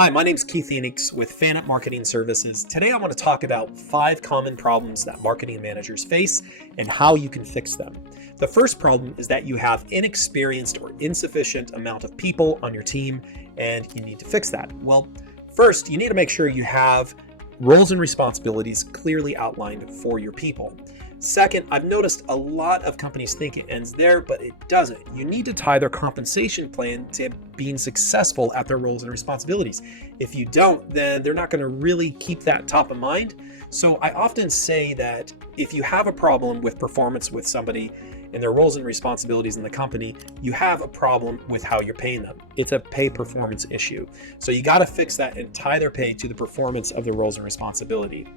Hi, my name's Keith Eneix with Fannit Marketing Services. Today I want to talk about 5 common problems that marketing managers face and how you can fix them. The first problem is that you have inexperienced or insufficient amount of people on your team and you need to fix that. Well, first, you need to make sure you have roles and responsibilities clearly outlined for your people. Second, I've noticed a lot of companies think it ends there, but it doesn't. You need to tie their compensation plan to being successful at their roles and responsibilities. If you don't, then they're not going to really keep that top of mind. So I often say that if you have a problem with performance with somebody and their roles and responsibilities in the company, you have a problem with how you're paying them. It's a pay performance issue. So you got to fix that and tie their pay to the performance of their roles and responsibility.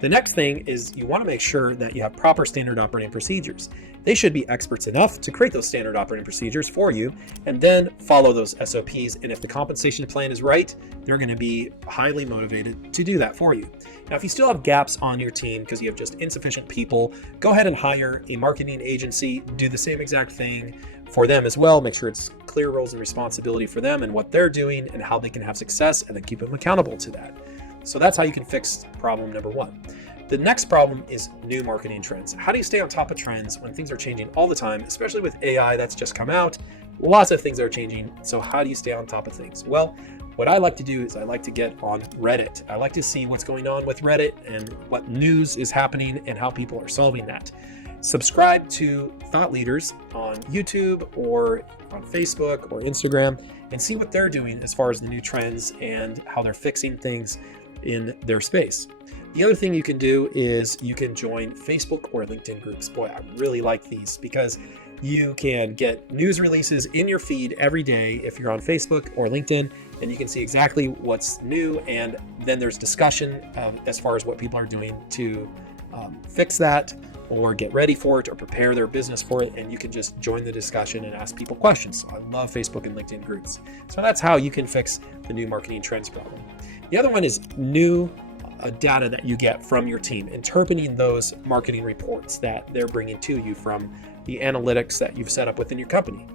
The next thing is you want to make sure that you have proper standard operating procedures. They should be experts enough to create those standard operating procedures for you and then follow those SOPs. And if the compensation plan is right, they're going to be highly motivated to do that for you. Now, if you still have gaps on your team because you have just insufficient people, go ahead and hire a marketing agency, do the same exact thing for them as well. Make sure it's clear roles and responsibility for them and what they're doing and how they can have success, and then keep them accountable to that. So that's how you can fix problem number 1. The next problem is new marketing trends. How do you stay on top of trends when things are changing all the time, especially with AI that's just come out? Lots of things are changing. So how do you stay on top of things? Well, what I like to do is I like to get on Reddit. I like to see what's going on with Reddit and what news is happening and how people are solving that. Subscribe to thought leaders on YouTube or on Facebook or Instagram and see what they're doing as far as the new trends and how they're fixing things in their space. The other thing you can do is you can join Facebook or LinkedIn groups. Boy, I really like these because you can get news releases in your feed every day if you're on Facebook or LinkedIn, and you can see exactly what's new. And then there's discussion as far as what people are doing to fix that or get ready for it or prepare their business for it. And you can just join the discussion and ask people questions. So I love Facebook and LinkedIn groups. So that's how you can fix the new marketing trends problem. The other one is new data that you get from your team, interpreting those marketing reports that they're bringing to you from the analytics that you've set up within your company.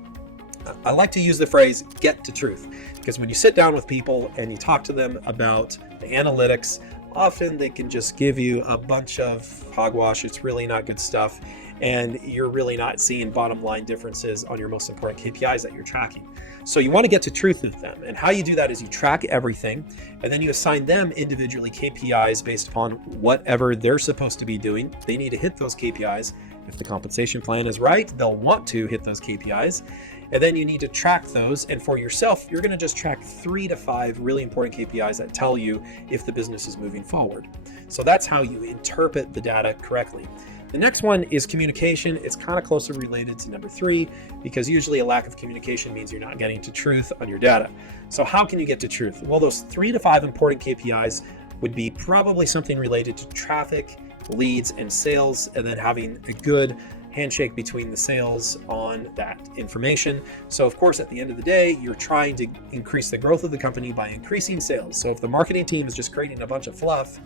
I like to use the phrase get to truth, because when you sit down with people and you talk to them about the analytics, often they can just give you a bunch of hogwash. It's really not good stuff, and you're really not seeing bottom line differences on your most important KPIs that you're tracking. So you want to get to truth with them, and how you do that is you track everything, and then you assign them individually KPIs based upon whatever they're supposed to be doing. They need to hit those KPIs. If the compensation plan is right, they'll want to hit those KPIs. And then you need to track those. And for yourself, you're going to just track 3 to 5 really important KPIs that tell you if the business is moving forward. So that's how you interpret the data correctly. The next one is communication. It's kind of closely related to number 3, because usually a lack of communication means you're not getting to truth on your data. So how can you get to truth? Well, those 3 to 5 important KPIs would be probably something related to traffic, leads, and sales, and then having a good handshake between the sales on that information. So of course, at the end of the day, you're trying to increase the growth of the company by increasing sales. So if the marketing team is just creating a bunch of fluff,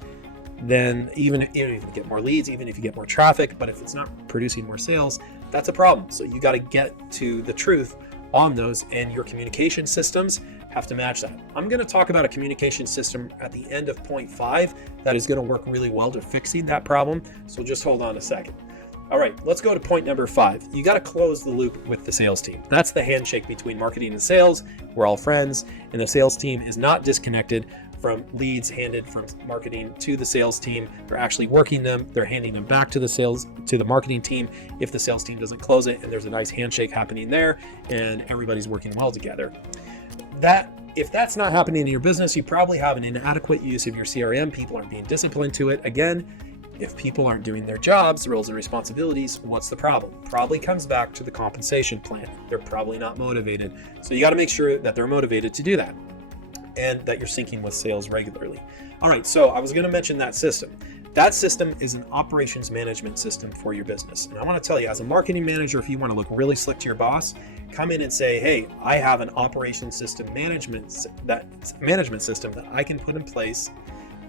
then even if you get more leads, even if you get more traffic, but if it's not producing more sales, that's a problem. So you got to get to the truth on those, and your communication systems have to match that. I'm going to talk about a communication system at the end of point 5 that is going to work really well to fixing that problem. So just hold on a second. All right, let's go to point number 5. You got to close the loop with the sales team. That's the handshake between marketing and sales. We're all friends, and the sales team is not disconnected from leads handed from marketing to the sales team. They're actually working them. They're handing them back to the marketing team if the sales team doesn't close it, and there's a nice handshake happening there, and everybody's working well together. If that's not happening in your business, you probably have an inadequate use of your CRM. People aren't being disciplined to it. Again, if people aren't doing their jobs, roles and responsibilities, what's the problem? Probably comes back to the compensation plan. They're probably not motivated. So you got to make sure that they're motivated to do that and that you're syncing with sales regularly. All right, so I was going to mention that system. That system is an operations management system for your business. And I want to tell you, as a marketing manager, if you want to look really slick to your boss, come in and say, hey, I have an operations system management system that I can put in place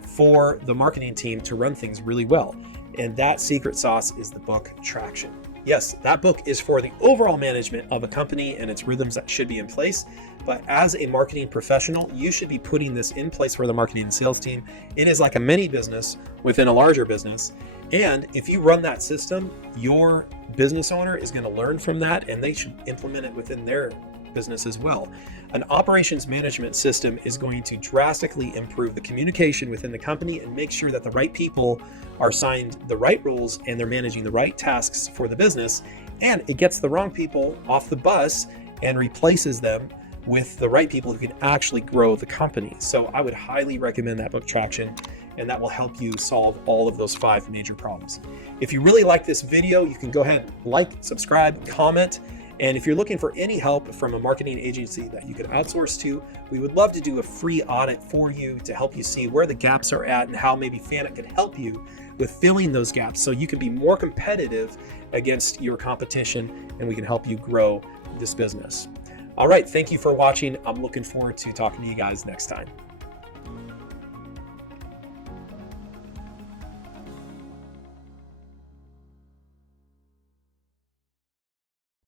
for the marketing team to run things really well. And that secret sauce is the book Traction. Yes, that book is for the overall management of a company and its rhythms that should be in place. But as a marketing professional, you should be putting this in place for the marketing and sales team. It is like a mini business within a larger business. And if you run that system, your business owner is going to learn from that and they should implement it within their business as well. An operations management system is going to drastically improve the communication within the company and make sure that the right people are assigned the right roles and they're managing the right tasks for the business. And it gets the wrong people off the bus and replaces them with the right people who can actually grow the company. So I would highly recommend that book, Traction, and that will help you solve all of those 5 major problems. If you really like this video, you can go ahead and like, subscribe, comment. And if you're looking for any help from a marketing agency that you could outsource to, we would love to do a free audit for you to help you see where the gaps are at and how maybe Fannit could help you with filling those gaps so you can be more competitive against your competition and we can help you grow this business. All right, thank you for watching. I'm looking forward to talking to you guys next time.